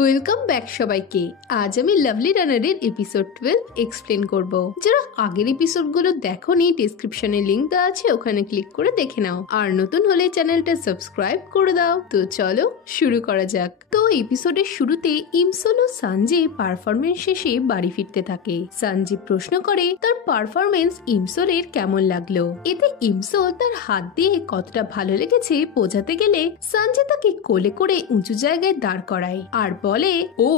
Welcome back সবাইকে। আজ আমি লাভলি রানারের এপিসোড 12 এক্সপ্লেন করব। যারা আগের এপিসোডগুলো দেখোনি, ডেসক্রিপশনে লিংক দেওয়া আছে, ওখানে ক্লিক করে দেখে নাও। আর নতুন হলে চ্যানেলটা সাবস্ক্রাইব করে দাও। তো চলো শুরু করা যাক। তো এপিসোডের শুরুতে ইমসোল ও সানজি পারফরমেন্স শেষে বাড়ি ফিরতে থাকে। সানজি প্রশ্ন করে তার পারফরমেন্স ইমসোলের কেমন লাগলো। এতে ইমসোল তার হাত দিয়ে কতটা ভালো লেগেছে বোঝাতে গেলে সানজি তাকে কোলে করে উঁচু জায়গায় দাঁড় করায় আর বলে, ও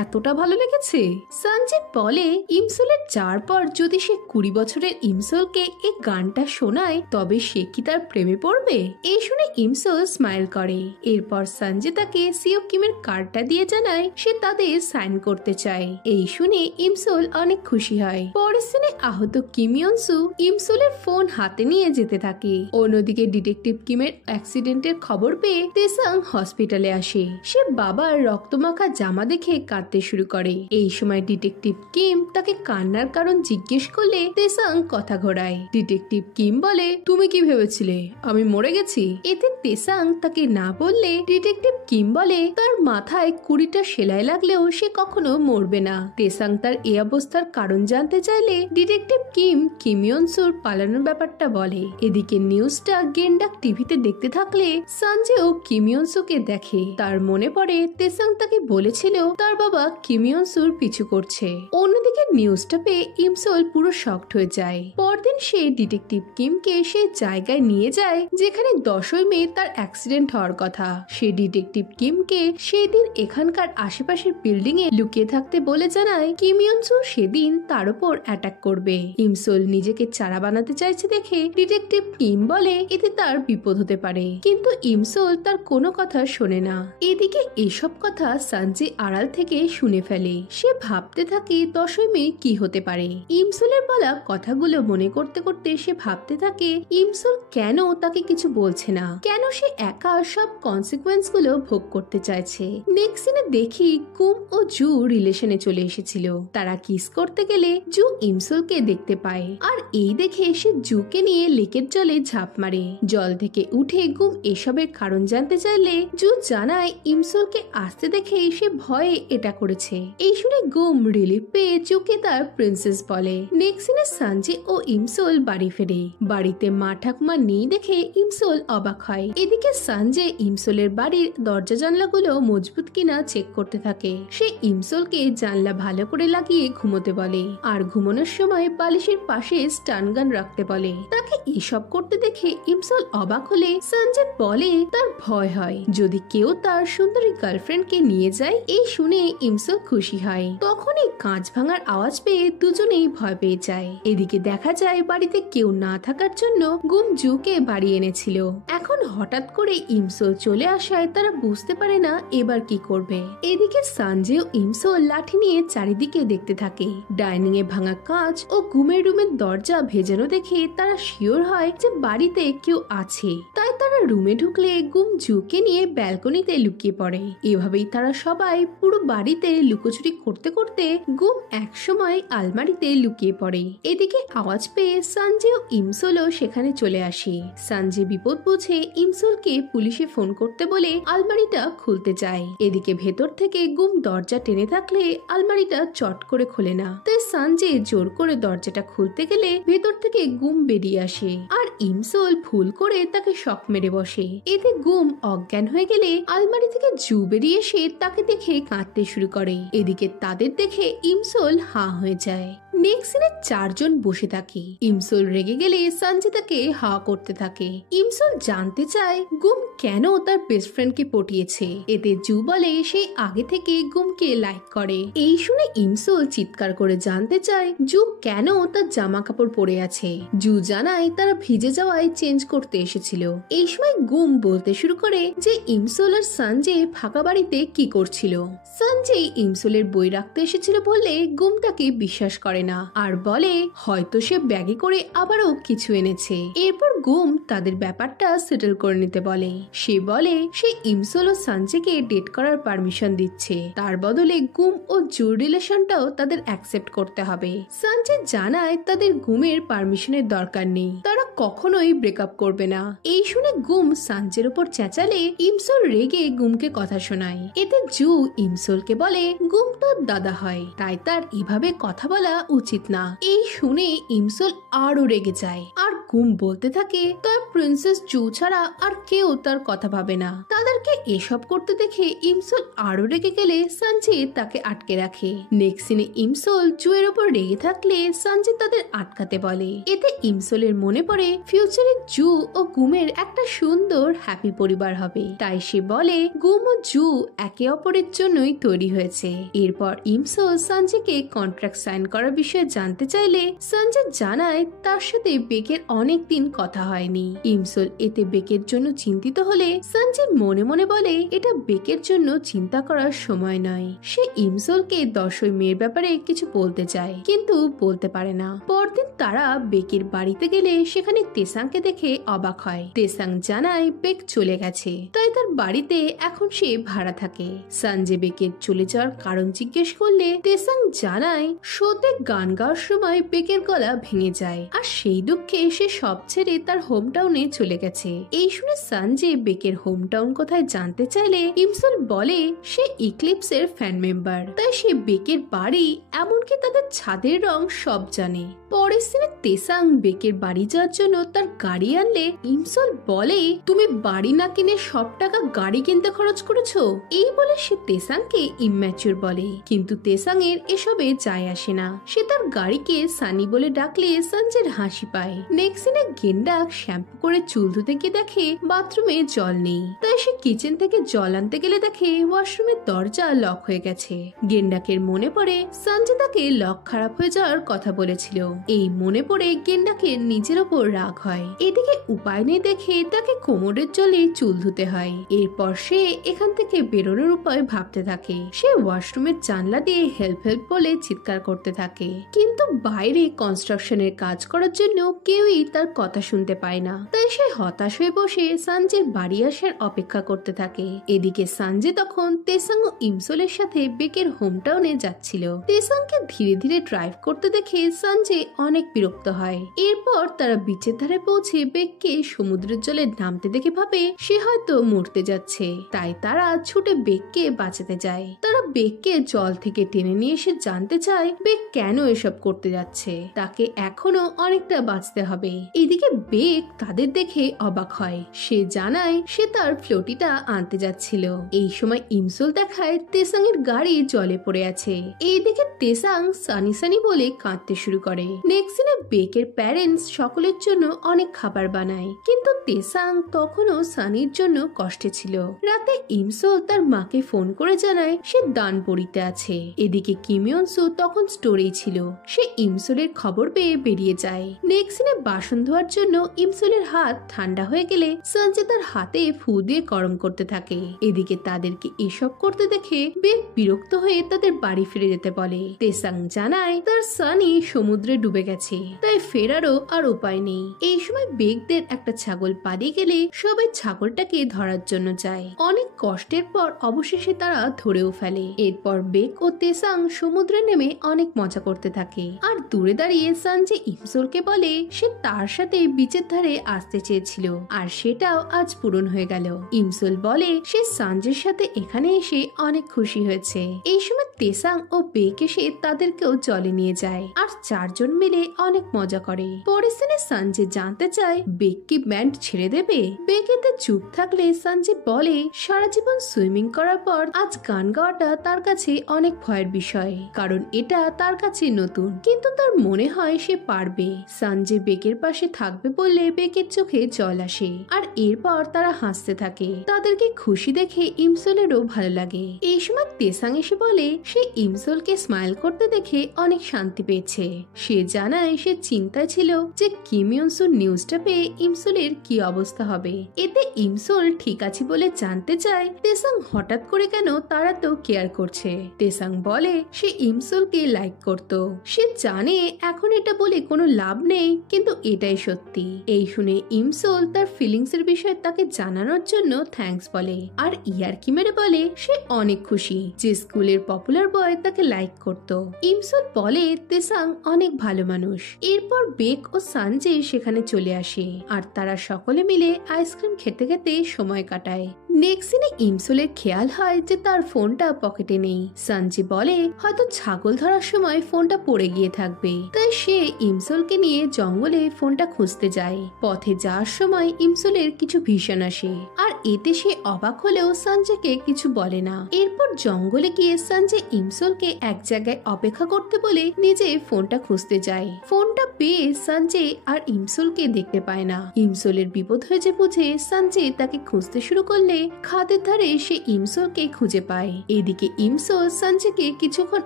এতটা ভালো লেগেছে। সঞ্জিত বলে ইমসোলের যাওয়ার পর যদি সে 20 বছরের ইমসোলকে এই গানটা শোনায় তবে সে কি তার প্রেমে পড়বে। এই শুনে ইমসোল স্মাইল করে। এরপর সঞ্জিত তাকে সিও কিমের কার্ডটা দিয়ে জানায় সে তাদের সাইন করতে চায়। এই শুনে ইমসোল অনেক খুশি হয়। পরের সিনে আহত কিম ইয়নসু ইমসোলের ফোন হাতে নিয়ে যেতে থাকে। অন্যদিকে ডিটেকটিভ কিমের অ্যাক্সিডেন্টের খবর পেয়ে তেসাং হসপিটালে আসে। সে বাবার রক্তমাখা জামা দেখে কাঁদতে শুরু করে। এই সময় ডিটেকটিভ কিম তাকে কান্নার কারণ জিজ্ঞেস করলে তেসাং কথা ঘোরায়। ডিটেকটিভ কিম বলে, তুমি কি ভেবেছিলে আমি মরে গেছি? এতে তেসাং তাকে না বললে ডিটেকটিভ কিম বলে তার মাথায় 20টা সেলাই লাগলেও সে কখনো মরবে না। তেসাং তার এই অবস্থার কারণ জানতে চাইলে ডিটেকটিভ কিম কিমিয়নসুর পালানোর ব্যাপারটা বলে। এদিকে নিউজটা গেন্ডাক টিভিতে দেখতে থাকলে সঞ্জেও কিমিয়নসুকে দেখে। তার মনে পড়ে তেসাং তাকে বলেছিল তার বাবা কিমিয়নসুর পিছু করছে। অন্যদিকে নিউজটা পেয়ে ইমসোল পুরো শকড হয়ে যায়। পরদিন সে ডিটেকটিভ কিমকে সেই জায়গায় নিয়ে যায় যেখানে 10ই মে তার অ্যাক্সিডেন্ট হওয়ার কথা। সে ডিটেকটিভ কিমকে সেদিন এখানকার আশেপাশের বিল্ডিং এ লুকিয়ে থাকতে বলে জানায় কিমিয়নসু সেদিন তার উপর অ্যাটাক করবে। ইমসোল নিজেকে চারা বানাতে চাইছে দেখে ডিটেকটিভ কিম বলে এতে তার বিপদ হতে পারে, কিন্তু ইমসোল তার কোনো কথা শোনে না। এদিকে এসব কথা সঞ্জি আড়াল থেকে শুনে ফেলে। সে ভাবতে থাকে 10ই মে কি হতে পারে। ইমসোলের বলা কথাগুলো মনে করতে করতে সে ভাবতে থাকে ইমসোল কেন তাকে কিছু বলছে না, কেন সে একা সব কনসিকুয়েন্স গুলো ভোগ করতে চাইছে। নেক্সট সিনে দেখি কুম ও জু রিলেশনে চলে এসেছিল। তারা কিস করতে গেলে জু ইমসোলকে দেখতে পায় আর এই দেখে সে জুকে নিয়ে লেকের জলে ঝাঁপ মারে। জল থেকে উঠে গুম এসবের কারণ জানতে চাইলে জু জানায় ইমসোলকে আসতে দেখে সে ভয়ে এটা করেছে। এই শুনে গুম রিলিফ পেয়ে জুকে তার প্রিন্সেস বলে। নেক্সট সিনে সঞ্জি ও ইমসোল বাড়ি ফেরে। বাড়িতে মা ঠাকুমা নেই দেখে ইমসোল অবাক হয়। এদিকে সঞ্জে ইমসোলের বাড়ির দরজা জানলাগুলো মজবুত কিনা চেক করতে থাকে। সে ইমসোলকে জানলা ভালো করে লাগিয়ে ঘুমোতে বলে আর ঘুমানোর সময় বালিশের পাশে স্টান গান রাখতে বলে। তাকে এসব করতে দেখে ইমসোল অবাক হলে সঞ্জে বলে তার ভয় হয় যদি কেউ তার সুন্দরী গার্লফ্রেন্ডকে নিয়ে যায়। এই শুনে ইমসোল খুশি হয়। তখনই কাঁচ ভাঙার আওয়াজ পেয়ে দুজনেই ভয় পেয়ে যায়। এদিকে দেখা যায় বাড়িতে কেউ না থাকার জন্য গুম জুকে বাড়ি এনেছিল। এখন হঠাৎ করে ইমসোল চলে আসায় তারা বুঝতে পারে না এবার কি করবে। এদিকে সঞ্জে ও ইমসোল লাঠি নিয়ে চারিদিকে দেখতে থাকে। ডাইনিং এ ভাঙা কাঁচ ও গুমের রুমের দরজা ভেজানো দেখে তারা শিওর হয় যে বাড়িতে কেউ আছে। তাই তারা রুমে ঢুকলে গুম জুকে নিয়ে ব্যালকনিতে লুকিয়ে পড়ে। এভাবেই তারা সবাই পুরো বাড়িতে লুকোচুরি করতে করতে গুম একসময় আলমারিতে লুকিয়ে পড়ে। এদিকে আওয়াজ পেয়ে সঞ্জে ও ইমসোলও সেখানে চলে আসে। সঞ্জে বিপদ বুঝে ইমসোলকে পুলিশে ফোন করতে বলে আলমারিটা খুলতে চায়। এদিকে ভেতর থেকে গুম দরজা টেনে থাকলে আলমারিটা চট করে খোলে না। তাই সঞ্জে জোর করে দরজাটা খুলতে গেলে ভেতর থেকে গুম বেরিয়ে আসে আর ইমসোল ভুল করে তাকে শক মেরে বসে। এতে গুম অজ্ঞান হয়ে গেলে আলমারি থেকে জু বেরিয়ে এসে তাকে দেখে কাঁদতে শুরু করে। এদিকে তাদের দেখে ইমসোল হাঁ হয়ে যায়। নেক্সট সিনে 4 জন বসে থাকে। ইমসোল রেগে গেলে সঞ্জে তাকে হা করতে থাকে। ইমসোল জানতে চায় গুম কেন তার বেস্ট ফ্রেন্ডকে পটিয়েছে। এতে জু বলে সে আগে থেকে গুমকে লাইক করে। এই শুনে ইমসোল চিৎকার করে জানতে চায় জু কেন তার জামা কাপড় পরে আছে। জু জানায় তারা ভিজে যাওয়ায় চেঞ্জ করতে এসেছিল। এই সময় গুম বলতে শুরু করে যে ইমসোল আর সঞ্জে ফাঁকা বাড়িতে কি করছিল। সঞ্জে ইমসোলের বই রাখতে এসেছিল বললে গুম তাকে বিশ্বাস করে না। না আর বলে হয়তো সে ব্যাগে করে আবারও কিছু এনেছে। এরপর গুম তাদের ব্যাপারটা সেটেল করে নিতে বলে। সে বলে সে ইমসোল ও সানজেকে ডেট করার পারমিশন দিচ্ছে, তার বদলে গুম ও জুর রিলেশনটাও তাদের অ্যাকসেপ্ট করতে হবে। সানজে জানায় তাদের গুমের পারমিশনের দরকার নেই, তারা কখনোই ব্রেকআপ করবে না। এই শুনে গুম সানজের উপর চেঁচালে ইমসোল রেগে গুমকে কথা শোনায়। এতে জু ইমসোলকে বলে গুম তার দাদা হয়, তাই তার এভাবে কথা বলা উচিত না। এই শুনে ইমসোল আরো রেগে যায় আর গুম বলতে থাকে তার প্রিন্সেস জু ছাড়া আর কেউ তার কথা ভাবে না। তাদেরকে এসব করতে দেখে ইমসোল আরো রেগে গেলে সানজি তাকে আটকে রাখে। নেক্সট সিনে ইমসোল জুয়ের উপর রেগে থাকলে সানজি তাদের আটকাতে বলে। এতে ইমসোলের মনে পড়ে ফিউচারে জু ও গুমের একটা সুন্দর হ্যাপি পরিবার হবে, তাই সে বলে গুম ও জু একে অপরের জন্যই তৈরি হয়েছে। এরপর ইমসোল সানজিকে কন্ট্রাক্ট সাইন করার বিষয়ে জানতে চাইলে সানজি জানায় তার সাথে বেকের অনেক দিন কথা হয়নি। ইমসোল এতে বেকের জন্য চিন্তিত হলে সানজি মনে মনে বলে এটা বেকের জন্য চিন্তা করার সময় নয়। সে ইমসোলকে 10 মেয়ের ব্যাপারে কিছু বলতে চায় কিন্তু বলতে পারে না। পরদিন তারা বেকের বাড়িতে গেলে সেখানে তেসাংকে দেখে অবাক হয়। তেসাং জানায় বেক চলে গেছে, তাই তার বাড়িতে এখন সে ভাড়া থাকে। সানজে বেকের চলে যাওয়ার কারণ জিজ্ঞেস করলে তেসাং জানায় শোতে গান গাওয়ার সময় বেকের গলা ভেঙে যায় আর সেই দুঃখে সে সব ছেড়ে তার হোম টাউনে চলে গেছে। এই শুনে সানজে বেকের হোম টাউন কোথায় জানতে চাইলে ইমসোল বলে সে ইক্লিপসের ফ্যান মেম্বার, তাই সে বেকের বাড়ি এমনকি তাদের ছাদের রং সব জানে। পরের সিনে তেসাং বেকের বাড়ি যাওয়ার জন্য তার গাড়ি আনলে ইমসোল বলে তুমি বাড়ি না কিনে সব টাকা গাড়ি কিনতে খরচ করেছো। এই বলে সে তেসাংকে ইম্যাচিউর বলে, কিন্তু তেসাং এর এসবে যায় আসে না। সে তার গাড়িকে সানি বলে ডাকলে সানজের হাসি পায়। নেক্সট সিনে গেন্ডাক শ্যাম্পু করে চুল ধুতে গিয়ে দেখে বাথরুমে জল নেই, তাই সে কিচেন থেকে জল আনতে গেলে দেখে ওয়াশরুমের দরজা লক হয়ে গেছে। গেন্ডাকের মনে পড়ে সানজে তাকে লক খারাপ হয়ে যাওয়ার কথা বলেছিল। এই মনে পড়ে গেন্ডাকের নিজের ওপর রাগ হয়। এদিকে উপায় নেই দেখে তাকে কোমরের জলে চুল ধুতে হয়। এরপর সে এখান থেকে বেরোনোর উপায় ভাবতে থাকে। সে ওয়াশরুমের জানলা দিয়ে হেল্প হেল্প বলে চিৎকার করতে থাকে, কিন্তু বাইরে কনস্ট্রাকশনের কাজ করার জন্য কেউই তার কথা শুনতে পায় না। তাই সে হতাশ হয়ে বসে সানজের বাড়ি আসার অপেক্ষা করতে থাকে। এদিকে সানজে তখন তেসাং ও ইমসোলের সাথে বেকের হোম টাউনে যাচ্ছিল। তেসাংকে ধীরে ধীরে ড্রাইভ করতে দেখে সানজে অনেক বিরক্ত হয়। এরপর তারা বিচের ধারে পৌঁছে বেককে সমুদ্রের জলে নামতে দেখে ভাবে সে হয়তো মরতে যাচ্ছে, তাই তারা ছুটে বেককে বাঁচাতে যায়। তারা বেককে জল থেকে টেনে নিয়ে এসে জানতে চায় বেক কেন এসব করতে যাচ্ছে, তাকে এখনো অনেকটা বাঁচতে হবে। এদিকে বেক তাদের দেখে অবাক হয়। সে জানায় সে তার ফ্লোটিটা আনতে যাচ্ছিল। এই সময় ইমসোল দেখায় তেসাং এর গাড়ি জলে পড়ে আছে। এইদিকে তেসাং সানি সানি বলে কাঁদতে শুরু করে। নেক্সট সিনে বেকের প্যারেন্টস সকলের জন্য অনেক খাবার বানায়, কিন্তু তেসাং তখনও সানির জন্য কষ্টে ছিল। রাতে ইমসোল তার মাকে ফোন করে জানায় সে দানপড়িতে আছে। এদিকে কিমিয়নসু তখন স্টোরেই ছিল। সে ইমসোলের খবর পেয়ে বেরিয়ে যায়। নেক্সট সিনে বাসন ধোয়ার জন্য ইমসোলের হাত ঠান্ডা হয়ে গেলে সানজে তার হাতে ফু দিয়ে গরম করতে থাকে। এদিকে তাদেরকে এসব করতে দেখে বেক বিরক্ত হয়ে তাদের বাড়ি ফিরে যেতে বলে। তেসাং জানায় তার সানি সমুদ্রে ডুবে গেছে, তাই ফেরারও আর উপায় নেই। এই সময় বেকদের একটা ছাগল পালিয়ে গেলে সবাই ছাগলটাকে ধরার জন্য যায়। অনেক কষ্টের পর অবশেষে তারা ধরেও ফেলে। এরপর বেক ও তেসাং সমুদ্রে নেমে অনেক মজা করতে থাকে। আর দূরে দাঁড়িয়ে সানজে ইমসোলকে বলে সে তার সাথে বিচের ধারে আসতে চেয়েছিল আর সেটাও আজ পূরণ হয়ে গেল। ইমসোল বলে সে সানজের সাথে এখানে এসে অনেক খুশি হয়েছে। এই সময় তেসাং ও বেক এসে তাদেরকেও জলে নিয়ে যায় আর চারজন মিলে অনেক মজা করে। পরের সিনে সানজে জানতে চায় বেক কি ব্যান্ড ছেড়ে দেবে। বেক এতে চুপ থাকলে সানজে বলে সারা জীবন সুইমিং করার পর আজ গান গাওয়াটা তার কাছে অনেক ভয়ের বিষয়, কারণ এটা তার কাছে নতুন, কিন্তু তার মনে হয় সে পারবে। সানজে বেকের পাশে থাকবে বললে বেকের চোখে জল আসে আর এরপর তারা হাসতে থাকে। তাদেরকে খুশি দেখে ইমসোলেরও ভালো লাগে। এই সময় তেসাং এসে বলে সে ইমসোলকে স্মাইল করতে দেখে অনেক শান্তি পেয়েছে। সে জানায় সে চিন্তায় ছিল যে কিম ইউনসুর নিউজটা পেয়ে ইমসোলের কি অবস্থা হবে। এতে ইমসোল ঠিক আছে বলে জানতে চায় তেসাং হঠাৎ করে কেন তারা তো কেয়ার করছে। তেসাং বলে সে ইমসোলকে লাইক করত। সে জানে এখন এটা বলে কোনো লাভ নেই, কিন্তু এটাই সত্যি। এই শুনে ইমসোল তার ফিলিংস এর বিষয়ে তাকে জানানোর জন্য থ্যাঙ্কস বলে আর ইয়ার্কি মেরে বলে সে অনেক খুশি যে স্কুলের পপুলার বয় তাকে লাইক করত। ইমসোল বলে তেসাং অনেক ভালো মানুষ। এরপর বেক ও সানজে সেখানে চলে আসে আর তারা সকলে মিলে আইসক্রিম খেতে খেতে সময় কাটায়। নেক্সট সিনে ইমসোলের খেয়াল হয় যে তার ফোনটা পকেটে নেই। সানজি বলে হয়তো ছাগল ধরার সময় ফোনটা পড়ে গিয়ে থাকবে, তাই সে ইমসোলকে নিয়ে জঙ্গলে ফোনটা খুঁজতে যায়। পথে যাওয়ার সময় ইমসোলের কিছু ভিশন আসে আর এতে সে অবাক হলেও সঞ্জয়কে কিছু বলে না। এরপর জঙ্গলে গিয়ে সঞ্জয় ইমসোলকে এক জায়গায় অপেক্ষা করতে বলে নিজে ফোনটা খুঁজতে যায়। ফোনটা পেয়ে সঞ্জয় আর ইমসোলকে দেখতে পায় না। ইমসোলের বিপদ হয়েছে বুঝে সঞ্জয় তাকে খুঁজতে শুরু করলে খাদের ধারে সে ইমসোলকে খুঁজে পায়। এদিকে ইমসোল সঞ্জয়কে কিছুক্ষণ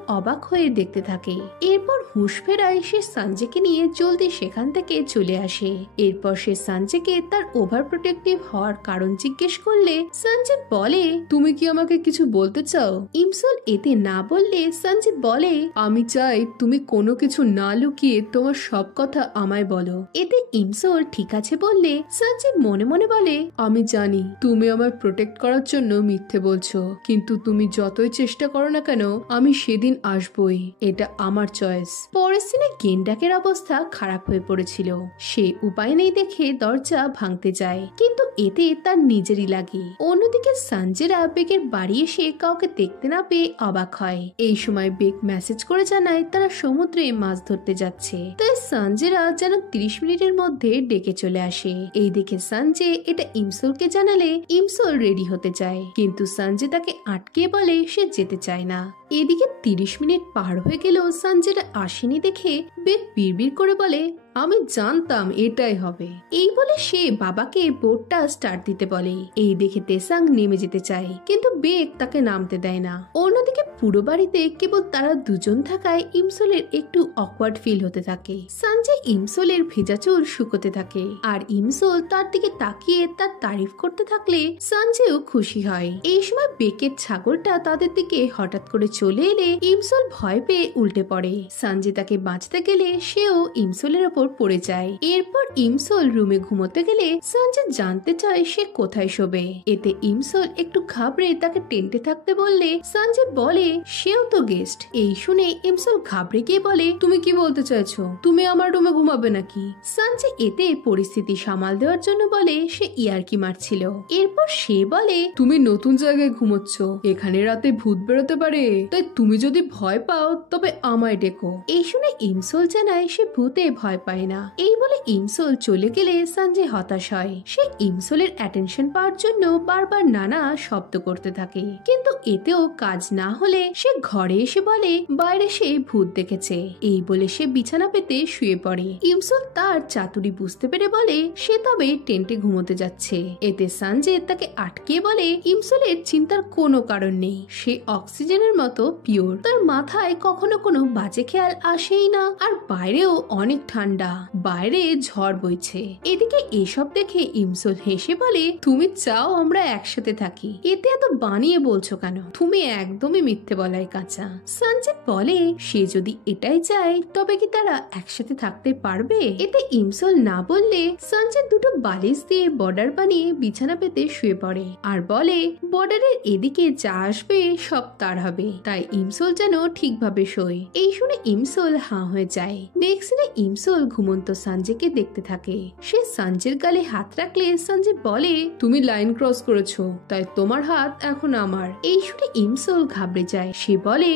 অবাক হয়ে দেখতে থাকে। এরপর হুঁশ ফেরায় সে সঞ্জয়কে নিয়ে জলদি সেখান থেকে চলে আসে। এরপর সে সঞ্জয়কে তার ওভার প্রোটেক্টিভ হওয়ার কারণ জিজ্ঞেস করলে সঞ্জয় বলে তুমি কি আমাকে কিছু বলতে চাও? ইমসোল এতে না বললে সঞ্জয় বলে আমি চাই তুমি কোনো কিছু না লুকিয়ে তোমার সব কথা আমায় বলো। এতে ইমসোল ঠিক আছে বললে সঞ্জয় মনে মনে বলে আমি জানি তুমি আমায় প্রোটেক্ট করার জন্য মিথ্যে বলছো, কিন্তু তুমি যতই চেষ্টা করো না কেন আমি সেদিন আসবই, এটা আমার চয়েস। পরের দিনে গেন্ডাকের অবস্থা খারাপ হয়ে পড়েছিল। সে উপায় নেই দেখে দরজা ভাঙতে যায়, কিন্তু এতে তার নিজেরই লাগে। অন্যদিকে সঞ্জেরা বেকের বাড়ি এসে কাউকে দেখতে না পেয়ে অবাক হয়। এই সময় বেক মেসেজ করে জানায় তারা সমুদ্রে মাছ ধরতে যাচ্ছে, তাই সঞ্জেরা যেন 30 মিনিটের মধ্যে ডেকে চলে আসে। এই দেখে সঞ্জয় এটা ইমসোলকে জানালে ইমসোল রেডি হতে চায়, কিন্তু সঞ্জয় তাকে আটকে বলে সে যেতে চায় না। এদিকে 30 মিনিট পার হয়ে গেলেও সঞ্জয়রা আসেনি দেখে বেক বিড়বিড় করে বলে আমি জানতাম এটাই হবে। এই বলে সে বাবাকে বোটটা স্টার্ট দিতে বলে। এই দেখে তেসাং নেমে যেতে চায়, কিন্তু বেক তাকে নামতে দেয় না। অন্যদিকে পুরো বাড়িতে কেবল তারা দুজন থাকায় ইমসোলের একটু অকওয়ার্ড ফিল হতে থাকে। সঞ্জয় ইমসোলের ভেজা চুল শুকোতে থাকে আর ইমসোল তার দিকে তাকিয়ে তার তারিফ করতে থাকলে সঞ্জয়ও খুশি হয়। এই সময় বেকের ছাগলটা তাদের দিকে হঠাৎ করে চলে এলে ইমসোল ভয় পেয়ে উল্টে পড়ে। সঞ্জয় তাকে বাঁচতে গেলে সেও ইমসোলের ওপর পড়ে যায়। এরপর ইমসোল রুমে ঘুমোতে গেলে সঞ্জয় জানতে চায় সে কোথায় শোবে। এতে ইমসোল একটু ঘাবড়ে তাকে টেন্টে থাকতে বললে সঞ্জয় বলে সেও তো গেস্ট। এই শুনে ইমসোল ঘাবড়ে গিয়ে বলে তুমি কি বলতে চাইছো, তুমি আমার রুমে ঘুমাবে নাকি? সঞ্জয় এতে পরিস্থিতি সামাল দেওয়ার জন্য বলে সে ইয়ার্কি মারছিল। এরপর সে বলে তুমি নতুন জায়গায় ঘুমোচ্ছ, এখানে রাতে ভূত বেরোতে পারে, তাই তুমি যদি ভয় পাও তবে আমায় ডেকো। এই শুনে ইমসোল জানায় সে ভূতে ভয় পায় না। এই বলে ইমসোল চলে গেলে সঞ্জয় হতাশ হয়। সে ইমসোলের অ্যাটেনশন পাওয়ার জন্য বারবার নানা শব্দ করতে থাকে, কিন্তু এতেও কাজ না হলে সে ঘরে এসে বলে বাইরে সে ভূত দেখেছে। এই বলে সে বিছানা পেতে শুয়ে পড়ে। ইমসোল তার চাতুরি বুঝতে পেরে বলে সে তবে টেন্টে ঘুমোতে যাচ্ছে। এতে সঞ্জয় তাকে আটকে বলে ইমসোলের চিন্তার কোনো কারণ নেই, সে অক্সিজেনের মতো পিওর, তার মাথায় কখনো কোনো বাজে খেয়াল আসেই না। আর বাইরেও অনেক ঠান্ডা, বাইরে ঝড় বইছে। এদিকে এসব দেখে ইমসোল হেসে বলে তুমি চাও আমরা একসাথে থাকি, এতে এত বানিয়ে বলছো কেন, তুমি একদমই মিথ্যে বলাই কাঁচা। সঞ্জয় বলে সে যদি এটাই চায় তবে কি তারা একসাথে থাকতে পারবে? এতে ইমসোল না বললে সঞ্জয় দুটো বালিশ দিয়ে বর্ডার বানিয়ে বিছানা পেতে শুয়ে পড়ে আর বলে বর্ডারের এদিকে যা আসবে সব তার হবে, তাই ইমসোল যেন ঠিকভাবে শোয়। এই শুনে ইমসোল হাঁ হয়ে যায়। নেক্সট দিনে ইমসোল ঘুমন্ত সঞ্জয়কে দেখতে থাকে। সে সঞ্জয়ের গালে হাত রাখলে সঞ্জয় বলে তুমি লাইন ক্রস করেছো, তাই তোমার হাত এখন আমার। এই শুনে ইমসোল ঘাবড়ে যায়। সে বলে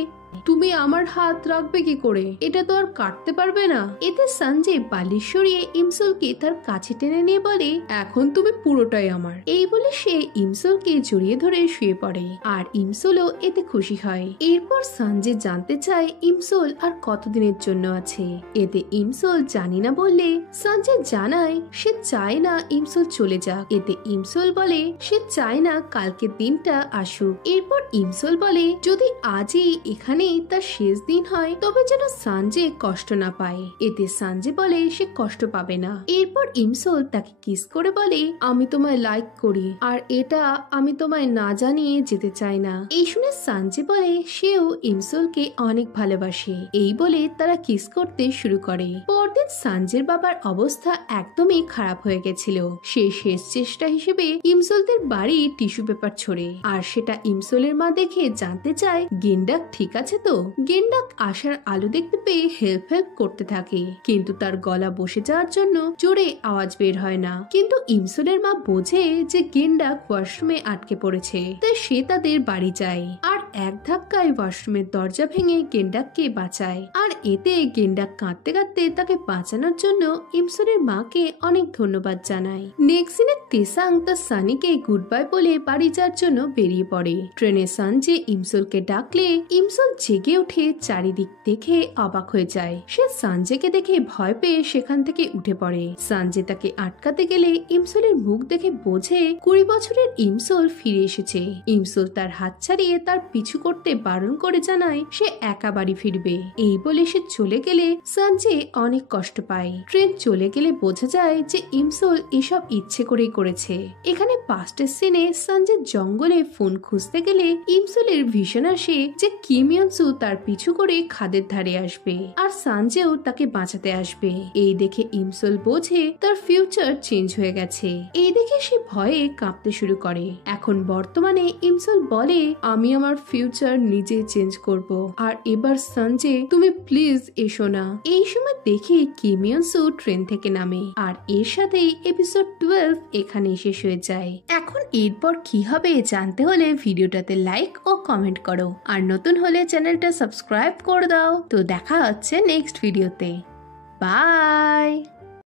তুমি আমার হাত রাখবে কি করে, এটা তো আর কাটতে পারবে না। এতে সঞ্জয় বালিশ সরিয়ে ইমসোলকে তার কাছে টেনে নিয়ে বলে এখন তুমি পুরোটাই আমার। এই বলে সে ইমসোলকে জড়িয়ে ধরে শুয়ে পড়ে আর ইমসোলও এতে খুশি হয়। এরপর সঞ্জয় জানতে চায় ইমসোল আর কতদিনের জন্য আছে। এতে ইমসোল জানি না বললে সঞ্জয় জানায় সে চায় না ইমসোল চলে যাক। এতে ইমসোল বলে সে চায় না কালকের দিনটা আসুক। এরপর ইমসোল বলে যদি আজই এখানে এখানেই তার শেষ দিন হয়, তবে যেন সানজে কষ্ট না পায়। এতে সানজে বলে সে কষ্ট পাবে না। এরপর ইমসোল তাকে কিস করে বলে, আমি তোমায় লাইক করি, আর এটা আমি তোমায় না জানিয়ে যেতে চাই না। এই শুনে সানজে বলে সেও ইমসোলকে অনেক ভালোবাসে। এই বলে তারা কিস করতে শুরু করে। পরদিন সানজের বাবার অবস্থা একদমই খারাপ হয়ে গেছিল। সে শেষ চেষ্টা হিসেবে ইমসোলদের বাড়ি টিস্যু পেপার ছোড়ে, আর সেটা ইমসোলের মা দেখে জানতে চায় গেন্ডাক ঠিক আছে তো। গেন্ডাক আশার আলো দেখতে পেয়ে হেল্প করতে থাকে, কিন্তু তার গলা বসে যাওয়ার জন্য জোরে আওয়াজ বের হয় না। কিন্তু ইমসোলের মা বোঝে যে গেন্ডাক ওয়াশরুমে আটকে পড়েছে, তাই সে তাদের বাড়ি যায় আর এক ধাক্কায় ওয়াশরুমের দরজা ভেঙে গেন্ডাককে বাঁচায়। আর এতে গেন্ডাক কাঁদতে কাঁদতে তাকে বাঁচানোর জন্য ইমসোলের মাকে অনেক ধন্যবাদ জানায়। নেক্সট দিনে তেসাং তার সানিকে গুড বাই বলে বাড়ি যাওয়ার জন্য বেরিয়ে পড়ে। ট্রেনে সানজে ইমসোলকে ডাকলে ইমসোল জেগে উঠে চারিদিক দেখে অবাক হয়ে যায়। সে সানজেকে দেখে ভয় পেয়ে সেখান থেকে উঠে পড়ে। সানজে তাকে আটকাতে গেলে ইমসোলের মুখ দেখে বোঝে 20 বছরের ইমসোল ফিরে এসেছে। ইমসোল তার হাত ছাড়িয়ে তার পিছু করতে বারণ করে জানায় সে একা বাড়ি ফিরবে। এই বলে সে চলে গেলে সানজে অনেক কষ্ট পায়। ট্রেন চলে গেলে বোঝা যায় যে ইমসোল এসব ইচ্ছে করেই করেছে। এখানে পাস্টের সিনে সানজে জঙ্গলে ফোন খুঁজতে গেলে ইমসোলের ভিশন আসে যে কিম ইয়নসু তার পিছু করে খাদের ধারে আসবে আর সানজেও তাকে বাঁচাতে আসবে। এই দেখে ইমসোল বোঝে তার ফিউচার চেঞ্জ হয়ে গেছে। এই দেখে সে ভয়ে কাঁপতে শুরু করে। এখন বর্তমানে ইমসোল বলে আমি আমার ফিউচার নিজে চেঞ্জ করব, আর এবার সানজে তুমি প্লিজ এসো না। এই সময় দেখে কিম ইয়নসু ট্রেন থেকে নামে, আর এর সাথেই এপিসোড 12 এখানেই শেষ হয়ে যায়। এখন এরপর কি হবে জানতে হলে ভিডিওটাতে লাইক ও কমেন্ট করো, আর নতুন হলে চ্যানেলটা সাবস্ক্রাইব করে দাও। তো দেখা হচ্ছে নেক্সট ভিডিওতে। বাই।